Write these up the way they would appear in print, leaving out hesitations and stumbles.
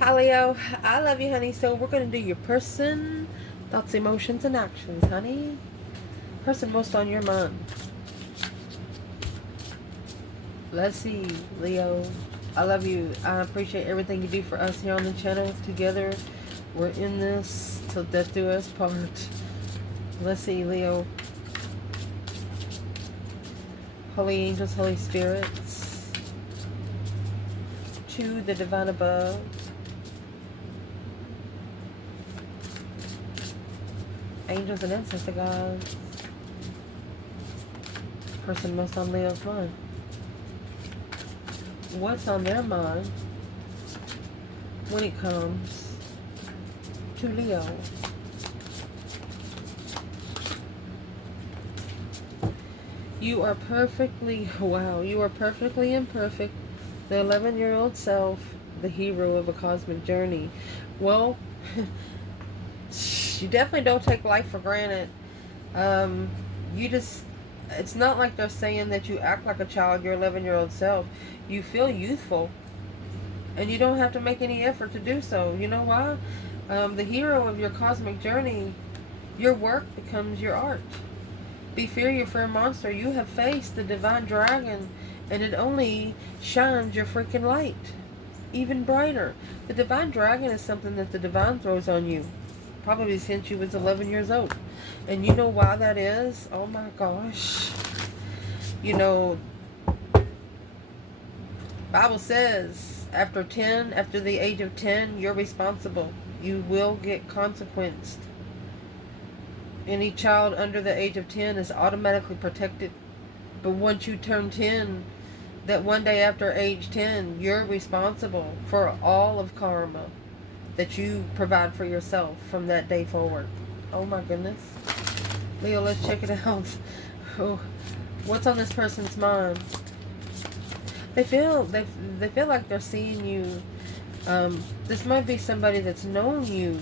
Hi Leo, I love you, honey. So we're going to do your person, thoughts, emotions, and actions, honey. Person most on your mind. Let's see, Leo. I love you. I appreciate everything you do for us here on the channel. Together, we're in this till death do us part. Let's see, Leo. Holy angels, Holy spirits. To the divine above. Angels and ancestor gods. Person most on Leo's mind. What's on their mind when it comes to Leo? You are perfectly, wow, you are perfectly imperfect. The 11-year-old self, the hero of a cosmic journey. Well, you definitely don't take life for granted. You just, it's not like they're saying that you act like a child, your 11-year-old self. You feel youthful, and you don't have to make any effort to do so. You know why? The hero of your cosmic journey, your work becomes your art. Be fear your fear monster. You have faced the divine dragon, and it only shines your freaking light even brighter. The divine dragon is something that the divine throws on you, probably since you was 11 years old. And you know why that is? Oh my gosh. You know, Bible says after the age of 10, you're responsible. You will get consequenced. Any child under the age of 10 is automatically protected. But once you turn 10, that one day after age 10, you're responsible for all of karma that you provide for yourself from that day forward. Oh my goodness. Leo, let's check it out. Oh, what's on this person's mind? They feel like they're seeing you. This might be somebody that's known you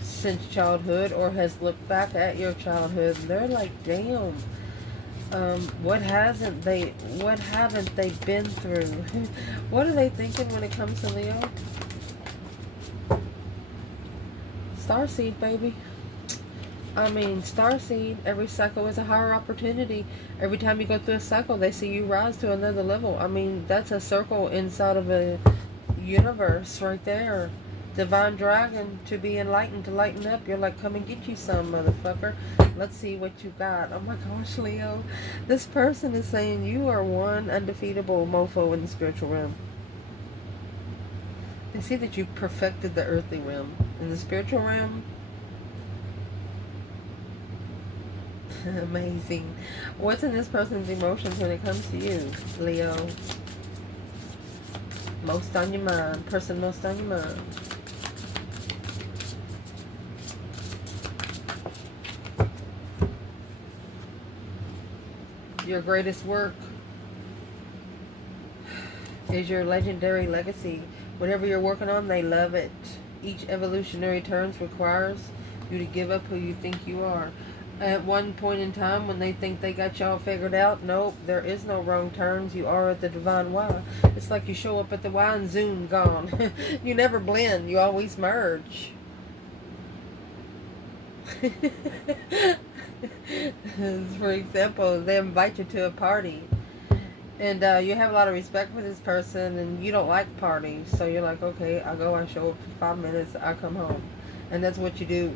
since childhood or has looked back at your childhood, and they're like, damn, what haven't they been through? What are they thinking when it comes to Leo? Starseed, baby. I mean, starseed, every cycle is a higher opportunity. Every time you go through a cycle, they see you rise to another level. I mean, that's a circle inside of a universe right there. Divine dragon, to be enlightened, to lighten up. You're like, come and get you some, motherfucker. Let's see what you got. Oh my gosh, Leo. This person is saying you are one undefeatable mofo in the spiritual realm. They see that you've perfected the earthly realm. In the spiritual realm, amazing. What's in this person's emotions when it comes to you, Leo? Most on your mind. Person most on your mind. Your greatest work is your legendary legacy. Whatever you're working on, they love it. Each evolutionary turn requires you to give up who you think you are. At one point in time, when they think they got y'all figured out, nope, there is no wrong turns. You are at the divine Y. It's like you show up at the Y and zoom, gone. You never blend. You always merge. For example, they invite you to a party, and you have a lot of respect for this person, and you don't like parties, so you're like, okay, I go, I show up for 5 minutes, I come home. And that's what you do.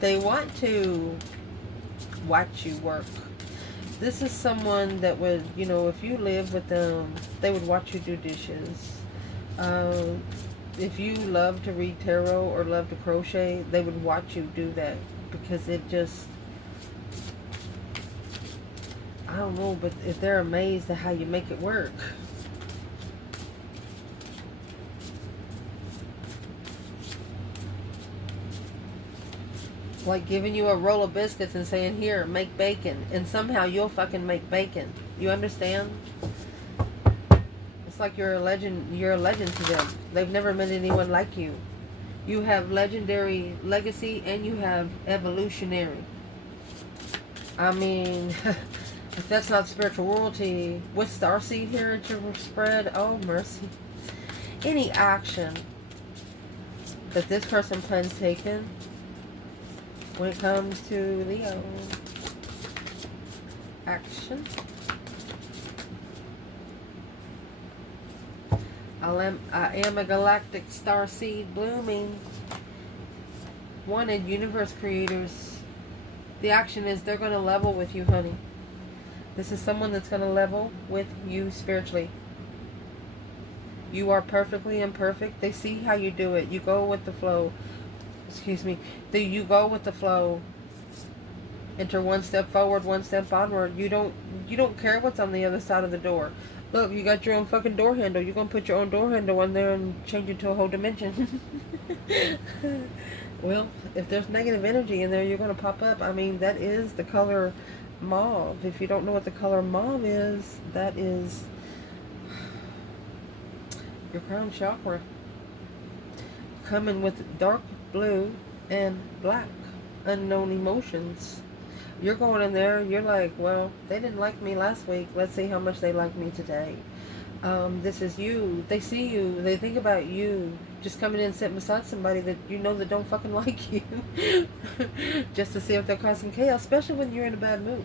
They want to watch you work. This is someone that would, you know, if you live with them, they would watch you do dishes. If you love to read tarot or love to crochet, they would watch you do that, because it just, I don't know, but if they're amazed at how you make it work. Like giving you a roll of biscuits and saying, here, make bacon, and somehow you'll fucking make bacon. You understand? It's like you're a legend to them. They've never met anyone like you. You have legendary legacy and you have evolutionary. I mean, If that's not spiritual royalty, with starseed here at your spread, oh mercy. Any action that this person plans taking when it comes to Leo. Action. I am a galactic star seed blooming. Wanted universe creators. The action is they're going to level with you, honey. This is someone that's going to level with you spiritually. You are perfectly imperfect. They see how you do it. You go with the flow. Excuse me. You go with the flow. Enter one step forward, one step onward. You don't care what's on the other side of the door. Look, you got your own fucking door handle. You're going to put your own door handle on there and change it to a whole dimension. Well, if there's negative energy in there, you're going to pop up. I mean, that is the color mauve. If you don't know what the color mauve is, that is your crown chakra. Coming with dark blue and black. Unknown emotions. You're going in there, you're like, well, they didn't like me last week. Let's see how much they like me today. This is you. They see you. They think about you. Just coming in and sitting beside somebody that you know that don't fucking like you. Just to see if they'll cause some chaos, especially when you're in a bad mood.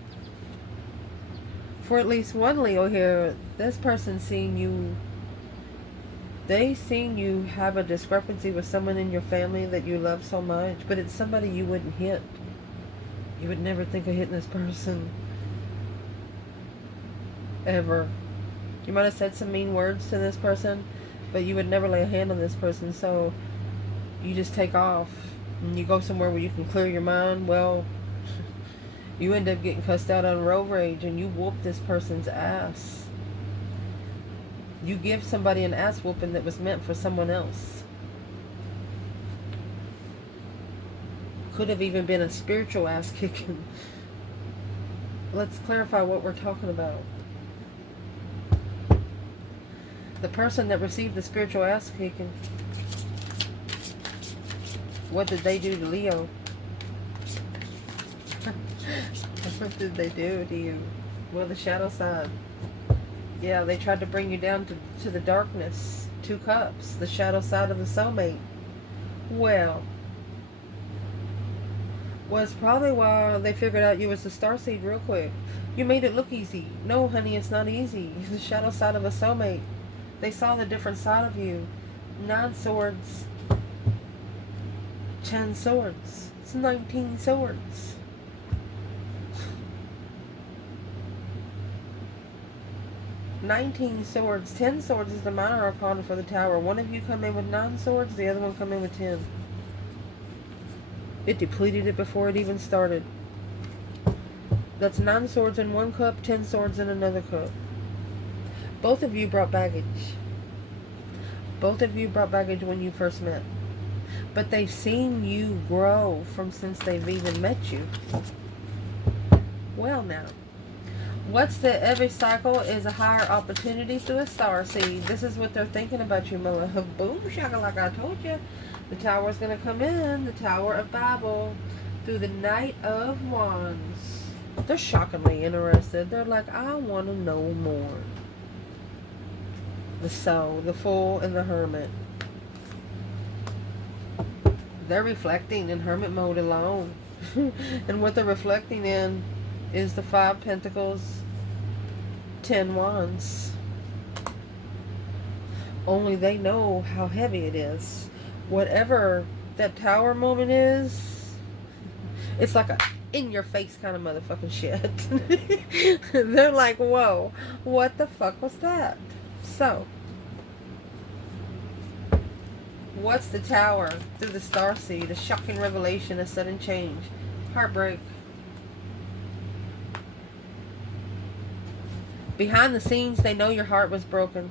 For at least one Leo here, this person seeing you, they seen you have a discrepancy with someone in your family that you love so much, but it's somebody you wouldn't hit. You would never think of hitting this person. Ever. You might have said some mean words to this person, but you would never lay a hand on this person, so you just take off and you go somewhere where you can clear your mind. Well, you end up getting cussed out on road rage and you whoop this person's ass. You give somebody an ass whooping that was meant for someone else. Could have even been a spiritual ass kicking. Let's clarify what we're talking about. The person that received the spiritual ass kicking, what did they do to Leo? What did they do to you? Well, the shadow side. Yeah, they tried to bring you down to the darkness. 2 cups, the shadow side of the soulmate. Well, was probably why they figured out you was the starseed real quick. You made it look easy. No, honey, it's not easy. You're the shadow side of a soulmate. They saw the different side of you. 9 swords. 10 swords. It's 19 swords. $19 swords. 10 swords is the minor arcana for the tower. One of you come in with 9 swords, the other one come in with 10. It depleted it before it even started. That's 9 swords in one cup, 10 swords in another cup. Both of you brought baggage. Both of you brought baggage when you first met. But they've seen you grow from since they've even met you. Well now. What's the every cycle is a higher opportunity through a star seed. This is what they're thinking about you, my love. Boom, shaka, like I told you. The tower is going to come in. The Tower of Babel. Through the Knight of Wands. They're shockingly interested. They're like, I want to know more. The Soul, the Fool, and the Hermit. They're reflecting in hermit mode alone. And what they're reflecting in is the 5 Pentacles, 10 Wands. Only they know how heavy it is. Whatever that tower moment is, it's like a in-your-face kind of motherfucking shit. They're like, whoa, what the fuck was that? So, what's the tower through the starseed? A shocking revelation, a sudden change, heartbreak. Behind the scenes, they know your heart was broken.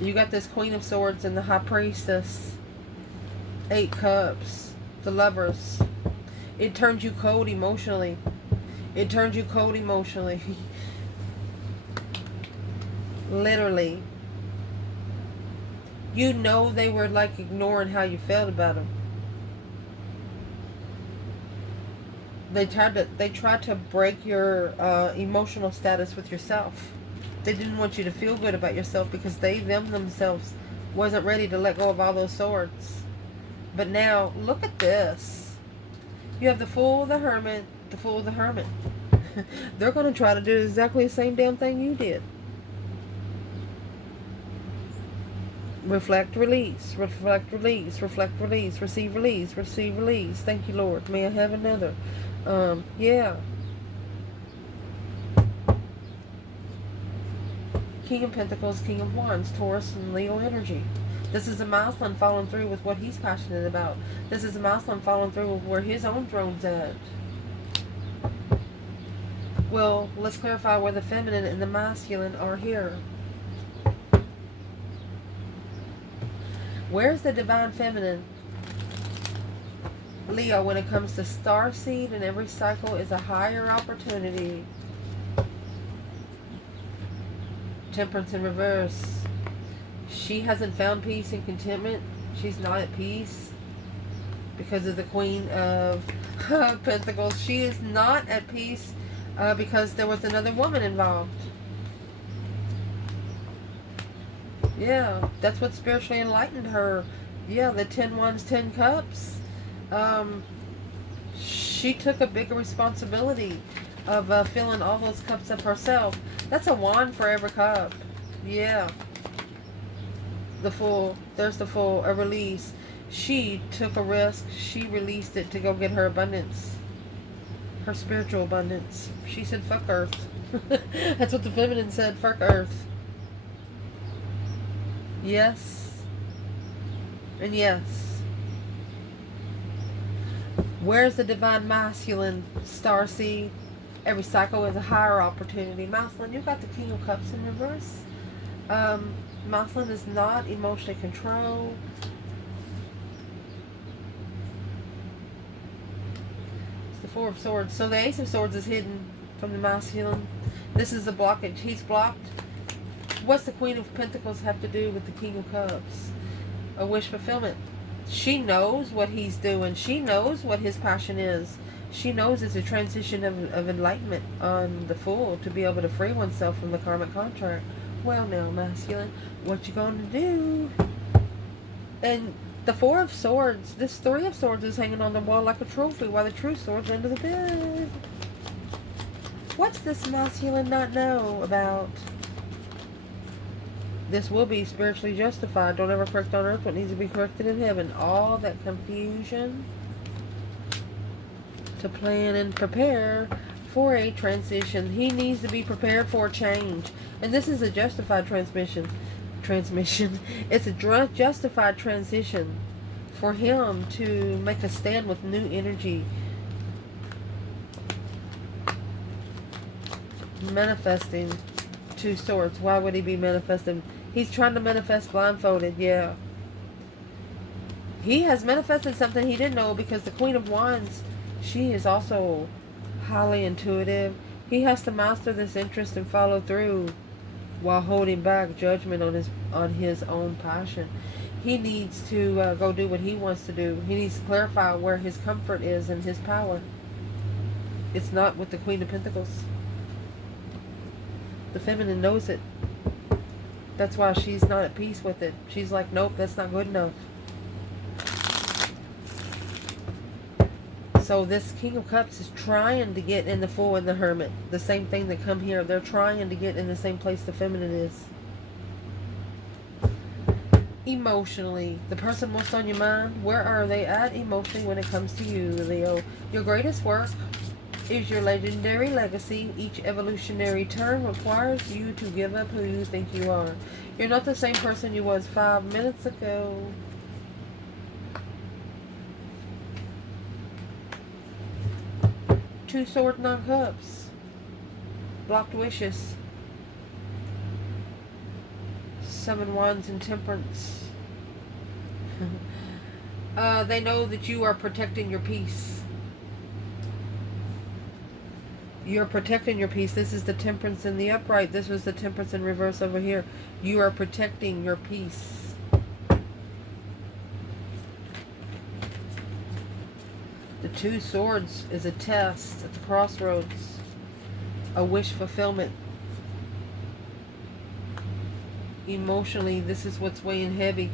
You got this Queen of Swords and the High Priestess. 8 Cups. The Lovers. It turned you cold emotionally. It turned you cold emotionally. Literally. You know they were like ignoring how you felt about them. They tried to break your emotional status with yourself. They didn't want you to feel good about yourself because themselves wasn't ready to let go of all those swords. But now, look at this. You have the Fool, the Hermit, the Fool, the Hermit. They're going to try to do exactly the same damn thing you did. Reflect, release, reflect, release, reflect, release, receive, release, receive, release. Thank you, Lord. May I have another? Yeah. King of Pentacles, King of Wands, Taurus and Leo energy. This is a Muslim following through with what he's passionate about. This is a Muslim following through with where his own throne's at. Well, let's clarify where the feminine and the masculine are here. Where's the divine feminine? Leo, when it comes to starseed, and every cycle is a higher opportunity. Temperance in reverse. She hasn't found peace and contentment. She's not at peace because of the Queen of Pentacles. She is not at peace because there was another woman involved. Yeah, that's what spiritually enlightened her. Yeah, the 10 Wands, 10 Cups. She took a bigger responsibility of filling all those cups up herself. That's a wand for every cup. Yeah. The Fool. There's the Fool. A release. She took a risk. She released it to go get her abundance. Her spiritual abundance. She said, fuck Earth. That's what the feminine said. Fuck Earth. Yes. And yes. Where's the divine masculine? Starseed. Every cycle is a higher opportunity. Masculine, you got the King of Cups in reverse. Masculine is not emotionally controlled. It's the Four of Swords. So the Ace of Swords is hidden from the masculine. This is the blockage. He's blocked. What's the Queen of Pentacles have to do with the King of Cups? A wish fulfillment. She knows what he's doing. She knows what his passion is. She knows it's a transition of enlightenment on the Fool to be able to free oneself from the karmic contract. Well now, masculine, what you gonna do? And the Four of Swords, this Three of Swords is hanging on the wall like a trophy while the True Sword's under the bed. What's this masculine not know about? This will be spiritually justified. Don't ever correct on earth what needs to be corrected in heaven. All that confusion to plan and prepare for a transition. He needs to be prepared for change. And this is a justified transmission. It's a justified transition for him to make a stand with new energy. Manifesting Two Swords. Why would he be manifesting? He's trying to manifest blindfolded, yeah. He has manifested something he didn't know because the Queen of Wands, she is also highly intuitive. He has to master this interest and follow through while holding back judgment on his own passion. He needs to go do what he wants to do. He needs to clarify where his comfort is and his power. It's not with the Queen of Pentacles. The feminine knows it. That's why she's not at peace with it. She's like, nope, that's not good enough. So this King of Cups is trying to get in the Fool and the Hermit. The same thing that come here. They're trying to get in the same place the feminine is. Emotionally, the person most on your mind, where are they at emotionally when it comes to you, Leo? Your greatest work is your legendary legacy. Each evolutionary turn requires you to give up who you think you are. You're not the same person you was 5 minutes ago. Two Sword, 9 Cups. Blocked wishes. Seven Wands and Temperance. They know that you are protecting your peace. You're protecting your peace. This is the Temperance in the upright. This was the Temperance in reverse over here. You are protecting your peace. The Two Swords is a test at the crossroads. A wish fulfillment. Emotionally, this is what's weighing heavy.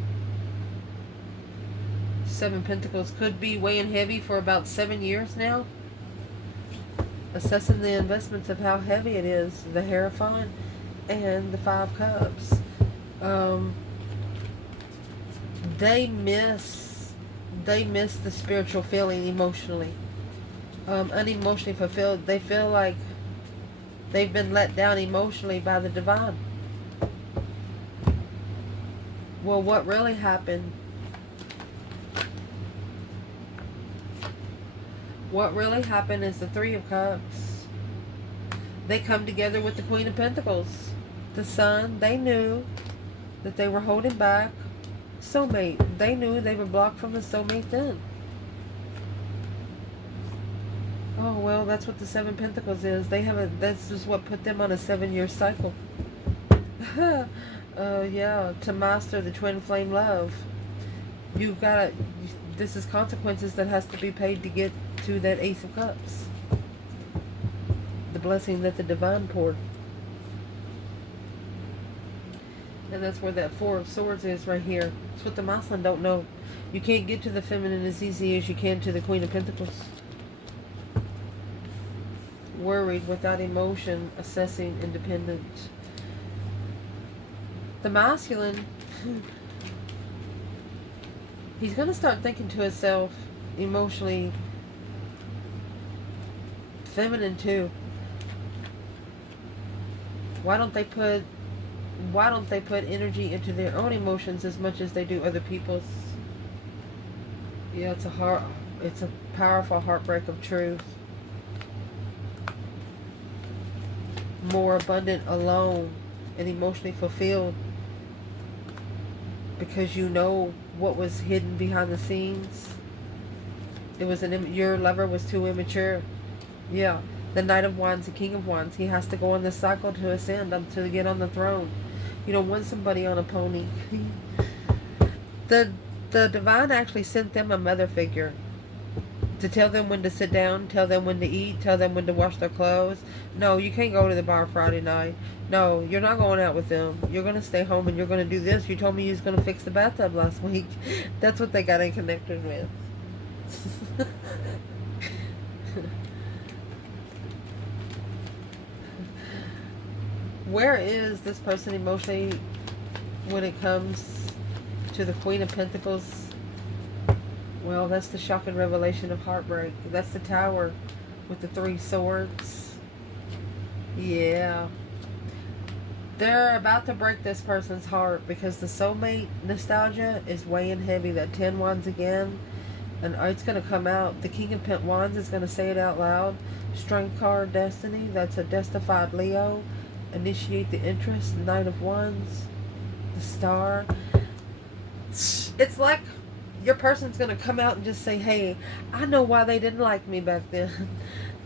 Seven Pentacles could be weighing heavy for about 7 years now. Assessing the investments of how heavy it is. The Hierophant and the Five Cups. They miss the spiritual feeling emotionally. Unemotionally fulfilled. They feel like they've been let down emotionally by the divine. Well, what really happened? What really happened is the Three of Cups. They come together with the Queen of Pentacles. The Sun, they knew that they were holding back. Soulmate, they knew they were blocked from the soulmate then. Oh, well, that's what the Seven Pentacles is. That's just what put them on a 7-year cycle. Yeah, to master the twin flame love. You've got to, this is consequences that has to be paid to get to that Ace of Cups. The blessing that the divine poured. And that's where that Four of Swords is right here. It's what the Muslim don't know. You can't get to the feminine as easy as you can to the Queen of Pentacles. Worried, without emotion, assessing, independent. The masculine, he's going to start thinking to himself, emotionally, feminine too. Why don't they put energy into their own emotions as much as they do other people's? Yeah, it's a powerful heartbreak of truth. More abundant, alone, and emotionally fulfilled. Because you know what was hidden behind the scenes. It was your lover was too immature. Yeah. The Knight of Wands, the King of Wands. He has to go on this cycle to ascend, to get on the throne. You don't want somebody on a pony. The divine actually sent them a mother figure to tell them when to sit down, tell them when to eat, tell them when to wash their clothes. No, you can't go to the bar Friday night. No, you're not going out with them. You're going to stay home and you're going to do this. You told me you was going to fix the bathtub last week. That's what they got in connection with. Where is this person emotionally when it comes to the Queen of Pentacles? Well, that's the shock and revelation of heartbreak. That's the Tower with the Three Swords. Yeah. They're about to break this person's heart because the soulmate nostalgia is weighing heavy. That 10 Wands again. And it's going to come out. The King of Wands is going to say it out loud. Strength card, Destiny. That's a destified Leo. Initiate the interest. Knight of Wands. The Star. It's like your person's going to come out and just say, hey, I know why they didn't like me back then.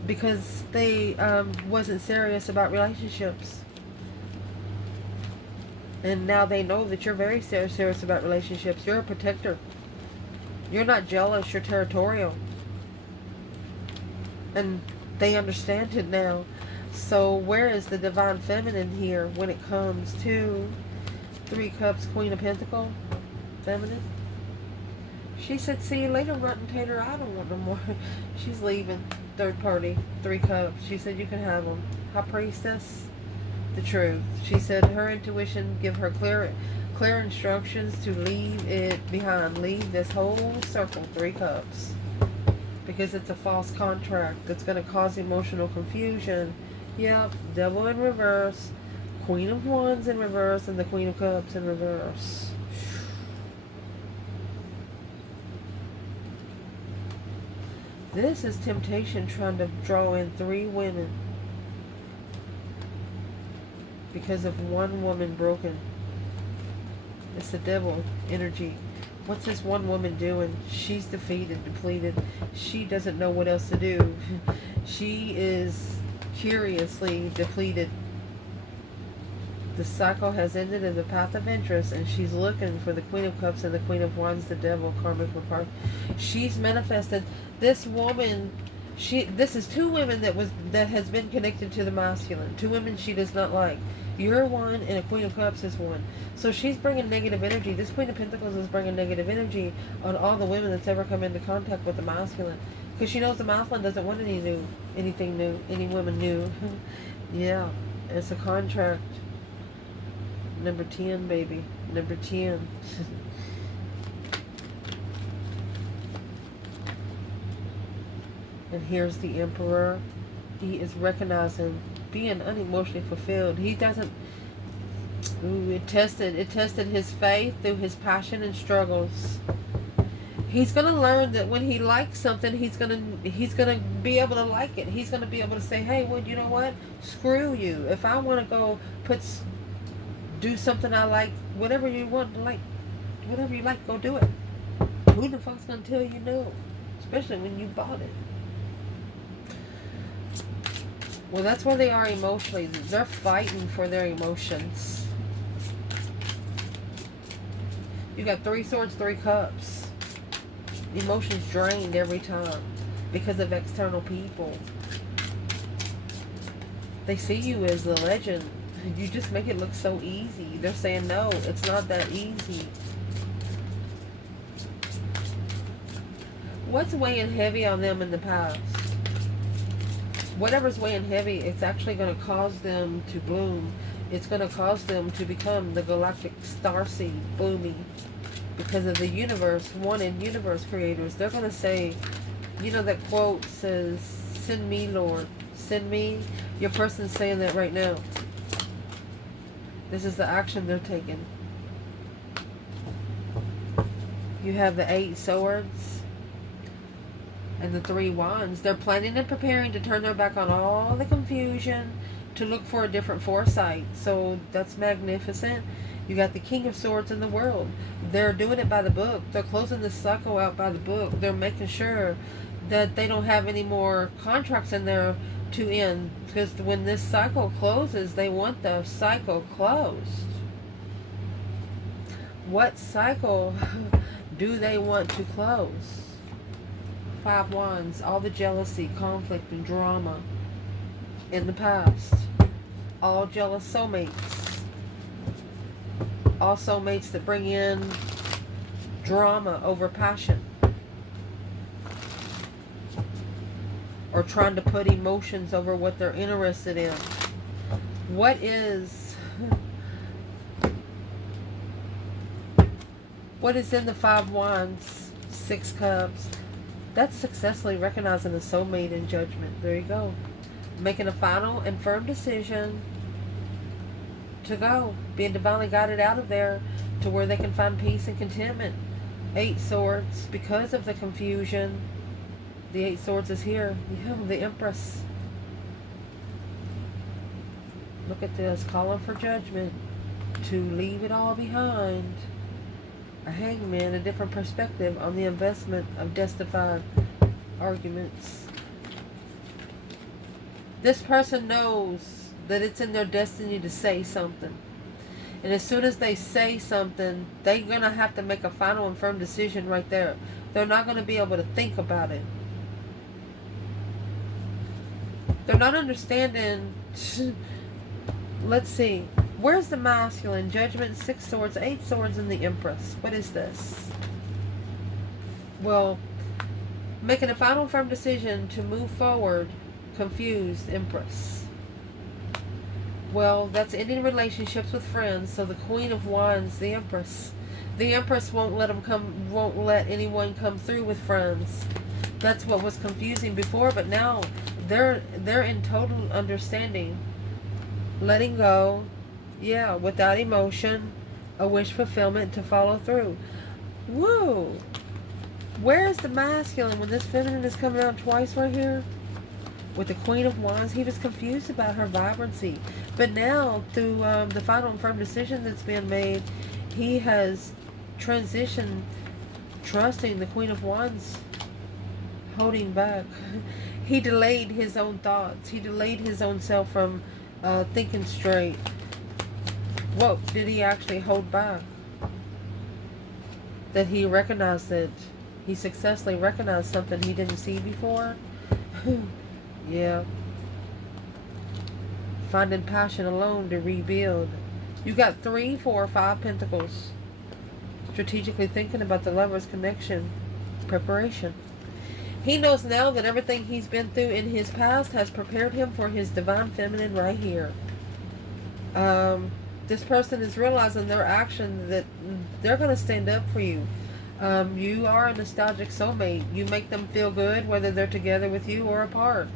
Because they wasn't serious about relationships. And now they know that you're very serious about relationships. You're a protector. You're not jealous. You're territorial. And they understand it now. So where is the divine feminine here when it comes to Three Cups, Queen of Pentacles? Feminine. She said, see you later, rotten tater. I don't want no more. She's leaving. Third party. Three Cups. She said you can have them. High Priestess. The truth. She said her intuition give her clear instructions to leave it behind. Leave this whole circle. Three Cups. Because it's a false contract that's going to cause emotional confusion. Yep. Devil in reverse. Queen of Wands in reverse. And the Queen of Cups in reverse. This is temptation trying to draw in 3 women. Because of one woman broken. It's the devil energy. What's this one woman doing? She's defeated, depleted. She doesn't know what else to do. She is curiously depleted. The cycle has ended in the path of interest, and she's looking for the Queen of Cups and the Queen of Wands, the Devil, Karmic repart. She's manifested this woman. This is two women that has been connected to the masculine. Two women she does not like. You're one, and a Queen of Cups is one. So she's bringing negative energy. This Queen of Pentacles is bringing negative energy on all the women that's ever come into contact with the masculine, because she knows the masculine doesn't want anything new, any woman new. Yeah, it's a contract. Number 10, baby. Number 10. And here's the Emperor. He is recognizing being unemotionally fulfilled. He doesn't. Ooh, it tested his faith through his passion and struggles. He's gonna learn that when he likes something, he's gonna be able to like it. He's gonna be able to say, "Hey, well, you know what? Screw you. If I want to go do something I like, whatever you want to like, whatever you like, go do it. Who the fuck's gonna tell you no? Especially when you bought it." Well, that's where they are emotionally. They're fighting for their emotions. You got 3 swords, 3 cups. Emotions drained every time because of external people. They see you as the legend. You just make it look so easy. They're saying, no, it's not that easy. What's weighing heavy on them in the past? Whatever's weighing heavy, it's actually going to cause them to bloom. It's going to cause them to become the galactic starseed, blooming. Because of the universe, wanted universe creators. They're going to say, you know, that quote says, "Send me, Lord. Send me." Your person's saying that right now. This is the action they're taking. You have the 8 swords and the 3 wands. They're planning and preparing to turn their back on all the confusion to look for a different foresight. So that's magnificent. You got the King of Swords in the world. They're doing it by the book. They're closing this cycle out by the book. They're making sure that they don't have any more contracts in there to end. Because when this cycle closes, they want the cycle closed. What cycle do they want to close? 5 wands. All the jealousy, conflict, and drama in the past. All jealous soulmates. All soulmates that bring in drama over passion. Or trying to put emotions over what they're interested in. What is in the 5 wands, 6 cups? That's successfully recognizing a soulmate in judgment. There you go. Making a final and firm decision to go. Being divinely guided out of there to where they can find peace and contentment. 8 swords. Because of the confusion, the 8 swords is here. Yeah, the Empress. Look at this. Calling for judgment. To leave it all behind. A hangman, a different perspective on the investment of justified arguments. This person knows that it's in their destiny to say something. And as soon as they say something, they're going to have to make a final and firm decision right there. They're not going to be able to think about it. They're not understanding. Let's see. Where's the masculine? Judgment, 6 swords, 8 swords, and the Empress. What is this? Well, making a final firm decision to move forward. Confused Empress. Well, that's ending relationships with friends. So the Queen of Wands, the Empress. The Empress won't let anyone come through with friends. That's what was confusing before, but now they're in total understanding. Letting go. Yeah, without emotion, a wish fulfillment to follow through. Whoa! Where is the masculine when this feminine is coming out twice right here? With the Queen of Wands, he was confused about her vibrancy. But now, through the final and firm decision that's been made, he has transitioned, trusting the Queen of Wands, holding back. He delayed his own thoughts. He delayed his own self from thinking straight. What did he actually hold back? That he recognized that he successfully recognized something he didn't see before? Yeah. Finding passion alone to rebuild. You got 3, 4, 5 pentacles. Strategically thinking about the lover's connection. Preparation. He knows now that everything he's been through in his past has prepared him for his divine feminine right here. This person is realizing their actions that they're going to stand up for you. You are a nostalgic soulmate. You make them feel good whether they're together with you or apart.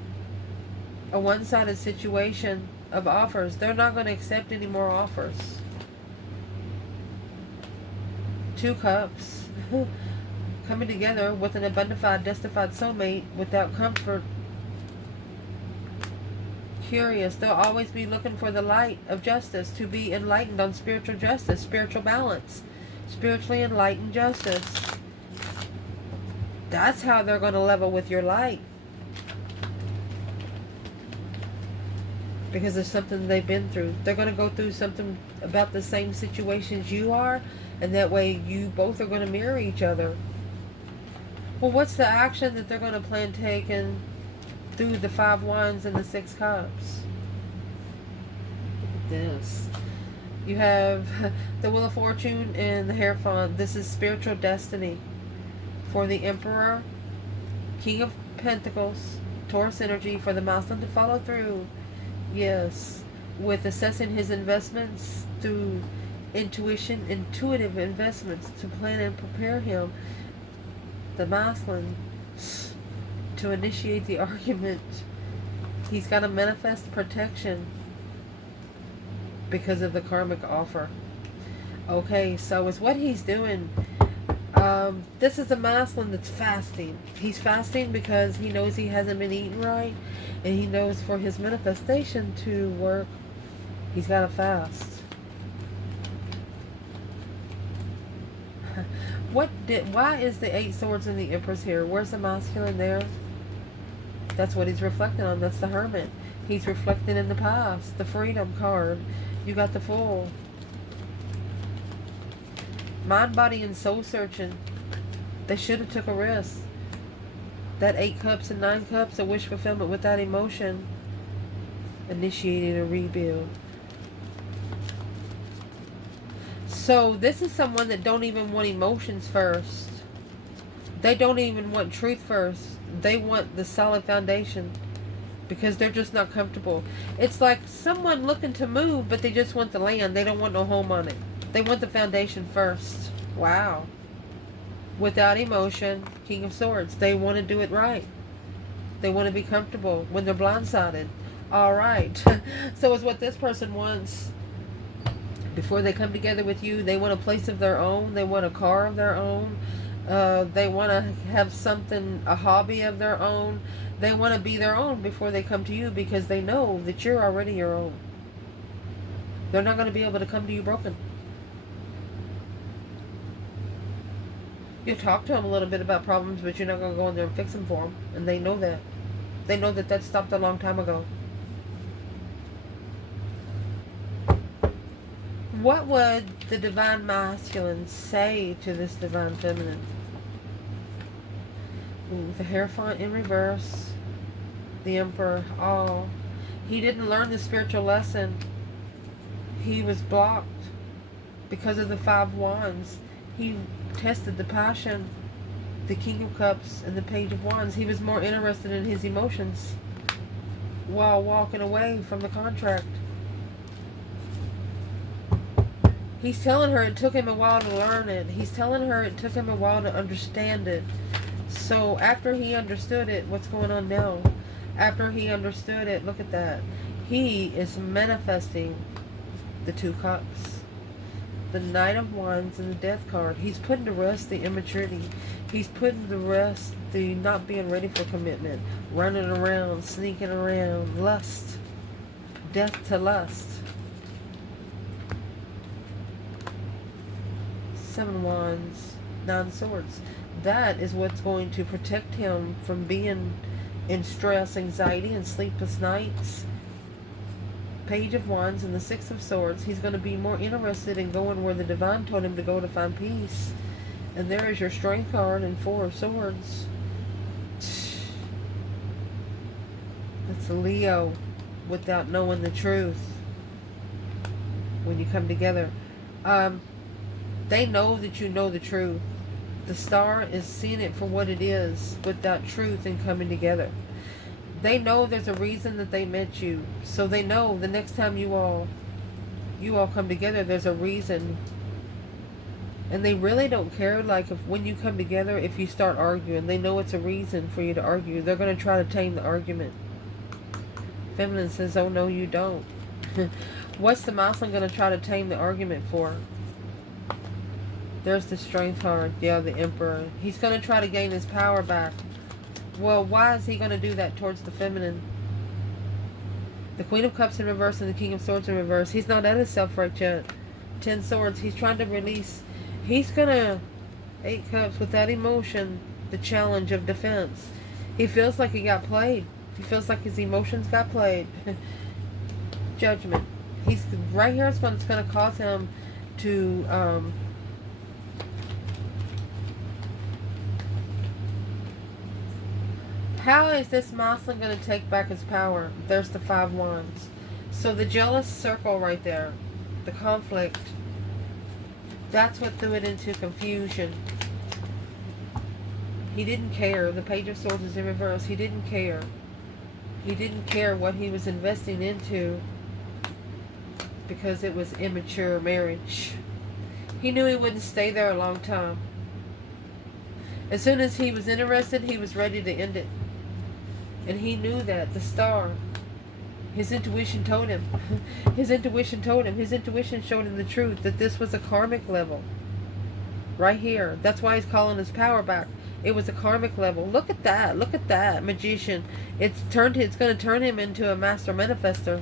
A one-sided situation of offers. They're not going to accept any more offers. 2 cups. Coming together with an abundified, justified soulmate without comfort. Curious. They'll always be looking for the light of justice, to be enlightened on spiritual justice, spiritual balance, spiritually enlightened justice. That's how they're going to level with your light. Because there's something they've been through. They're going to go through something about the same situations you are, and that way you both are going to mirror each other. Well, what's the action that they're going to plan taking through the 5 wands and the 6 cups? Look at this. You have the Wheel of Fortune and the Hierophant. This is spiritual destiny. For the Emperor, King of Pentacles, Taurus energy, for the milestone to follow through. Yes. With assessing his investments through intuition, intuitive investments to plan and prepare him. The masculine to initiate the argument. He's got to manifest protection because of the karmic offer. Okay, so is what he's doing. This is a masculine that's fasting. He's fasting because he knows he hasn't been eating right, and he knows for his manifestation to work, he's got to fast. Why is the 8 swords and the Empress here? Where's the masculine there? That's what he's reflecting on. That's the Hermit. He's reflecting in the past. The Freedom card. You got the Fool. Mind, body, and soul searching. They should have took a risk. That 8 cups and 9 cups, a wish fulfillment without emotion. Initiating a rebuild. So this is someone that don't even want emotions first. They don't even want truth first. They want the solid foundation because they're just not comfortable. It's like someone looking to move, but they just want the land. They don't want no home on it. They want the foundation first. Wow. Without emotion, King of Swords. They want to do it right. They want to be comfortable when they're blindsided. All right. So it's what this person wants. Before they come together with you, they want a place of their own. They want a car of their own. They want to have something, a hobby of their own. They want to be their own before they come to you because they know that you're already your own. They're not going to be able to come to you broken. You talk to them a little bit about problems, but you're not going to go in there and fix them for them. And they know that. They know that stopped a long time ago. What would the divine masculine say to this divine feminine? Ooh, the Hierophant in reverse. The Emperor. Oh, he didn't learn the spiritual lesson. He was blocked because of the 5 wands. He tested the passion. The King of Cups and the Page of Wands. He was more interested in his emotions while walking away from the contract. He's telling her it took him a while to learn it. He's telling her it took him a while to understand it. So after he understood it, what's going on now? After he understood it, look at that. He is manifesting the 2 cups. The Knight of Wands and the Death card. He's putting to rest the immaturity. He's putting to rest the not being ready for commitment. Running around, sneaking around. Lust. Death to lust. 7 wands, 9 swords. That is what's going to protect him from being in stress, anxiety, and sleepless nights. Page of Wands and the Six of Swords. He's going to be more interested in going where the Divine told him to go to find peace. And there is your Strength card and Four of Swords. That's a Leo without knowing the truth. When you come together, they know that you know the truth. The Star is seeing it for what it is without truth and coming together. They know there's a reason that they met you. So they know the next time you all come together, there's a reason. And they really don't care, like, if when you come together, if you start arguing, they know it's a reason for you to argue. They're going to try to tame the argument. Feminine says, oh no, you don't. What's the masculine going to try to tame the argument for? There's the Strength card. Yeah, the Emperor. He's going to try to gain his power back. Well, why is he going to do that towards the feminine? The Queen of Cups in reverse and the King of Swords in reverse. He's not at his self-right yet. 10 Swords. He's trying to release. He's going to... 8 Cups with that emotion. The challenge of defense. He feels like he got played. He feels like his emotions got played. Judgment. He's right here. It's going to cause him to... How is this masculine going to take back his power? There's the 5 Wands. So the jealous circle right there, the conflict, that's what threw it into confusion. He didn't care. The Page of Swords is in reverse. He didn't care. He didn't care what he was investing into because it was immature marriage. He knew he wouldn't stay there a long time. As soon as he was interested, he was ready to end it. And he knew that. The Star. His intuition told him. His intuition told him. His intuition showed him the truth. That this was a karmic level. Right here. That's why he's calling his power back. It was a karmic level. Look at that. Look at that. Magician. It's going to turn him into a master manifester.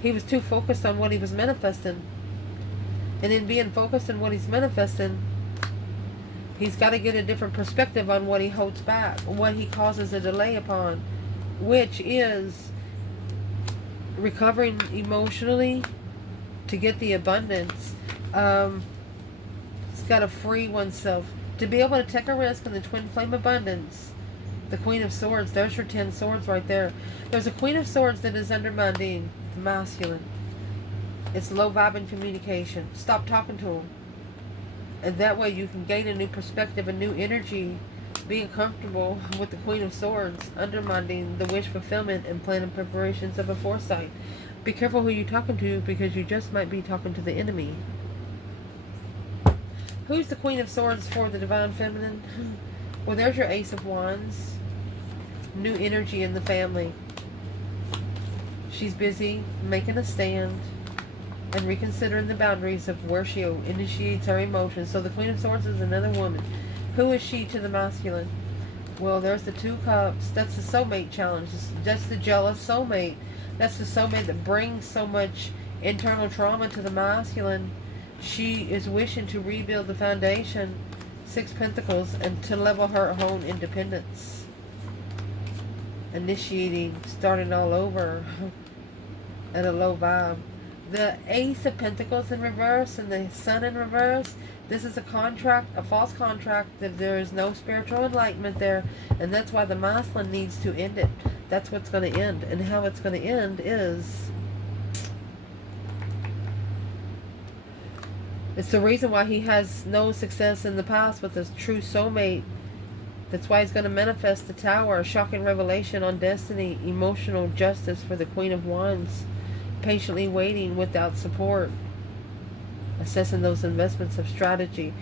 He was too focused on what he was manifesting. And in being focused on what he's manifesting, he's got to get a different perspective on what he holds back. What he causes a delay upon. Which is recovering emotionally to get the abundance. It's got to free oneself. To be able to take a risk in the twin flame abundance. The Queen of Swords. There's your 10 Swords right there. There's a Queen of Swords that is undermining the masculine. It's low vibing communication. Stop talking to him. And that way you can gain a new perspective, a new energy. Being comfortable with the Queen of Swords, undermining the wish fulfillment and planning preparations of a foresight. Be careful who you're talking to, because you just might be talking to the enemy. Who's the Queen of Swords for the Divine Feminine? Well, there's your Ace of Wands. New energy in the family. She's busy making a stand and reconsidering the boundaries of where she initiates her emotions. So the Queen of Swords is another woman. Who is she to the masculine? Well, there's the 2 Cups. That's the soulmate challenge. That's the jealous soulmate. That's the soulmate that brings so much internal trauma to the masculine. She is wishing to rebuild the foundation, 6 Pentacles, and to level her own independence. Initiating, starting all over at a low vibe. The Ace of Pentacles in reverse and the Sun in reverse. This is a contract, a false contract, that there is no spiritual enlightenment there. And that's why the masculine needs to end it. That's what's going to end. And how it's going to end is... it's the reason why he has no success in the past with his true soulmate. That's why he's going to manifest the Tower. A shocking revelation on destiny. Emotional justice for the Queen of Wands. Patiently waiting without support. Assessing those investments of strategy.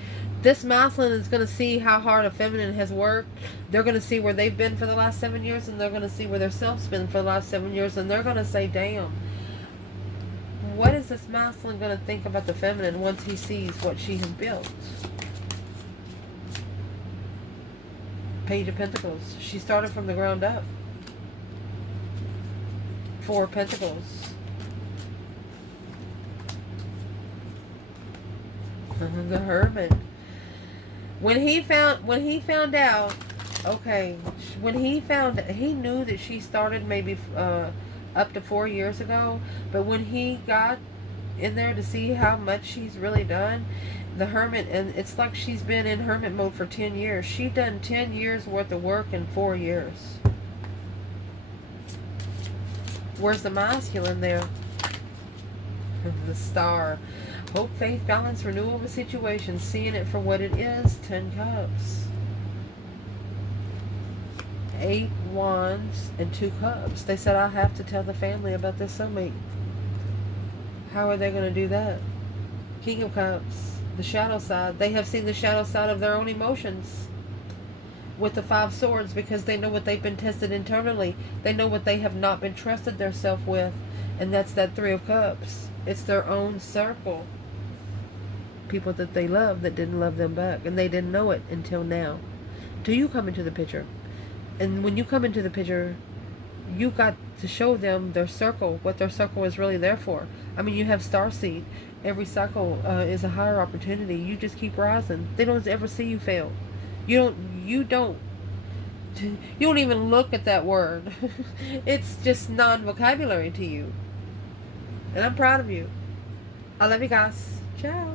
This masculine is going to see how hard a feminine has worked. They're going to see where they've been for the last 7 years, and they're going to see where their self's been for the last 7 years, and they're going to say, damn, what is this masculine going to think about the feminine once he sees what she has built? Page of Pentacles. She started from the ground up. 4 Pentacles. The Hermit. When he found out, okay, he knew that she started maybe a up to 4 years ago. But when he got in there to see how much she's really done, the hermit, and it's like she's been in hermit mode for 10 years. She done 10 years worth of work in 4 years. Where's the masculine there? The Star. Hope, faith, balance, renewal of a situation, seeing it for what it is. 10 cups. 8 wands and 2 cups. They said, I have to tell the family about this soulmate. How are they going to do that? King of Cups. The shadow side. They have seen the shadow side of their own emotions with the 5 swords, because they know what they've been tested internally. They know what they have not been trusted themselves with, and that's that 3 of Cups. It's their own circle. People that they love that didn't love them back, and they didn't know it until now. Till you come into the picture. And when you come into the picture, you got to show them their circle, what their circle is really there for. I mean, you have starseed. Every cycle is a higher opportunity. You just keep rising. They don't ever see you fail. You don't even look at that word. It's just non-vocabulary to you. And I'm proud of you. I love you guys. Ciao.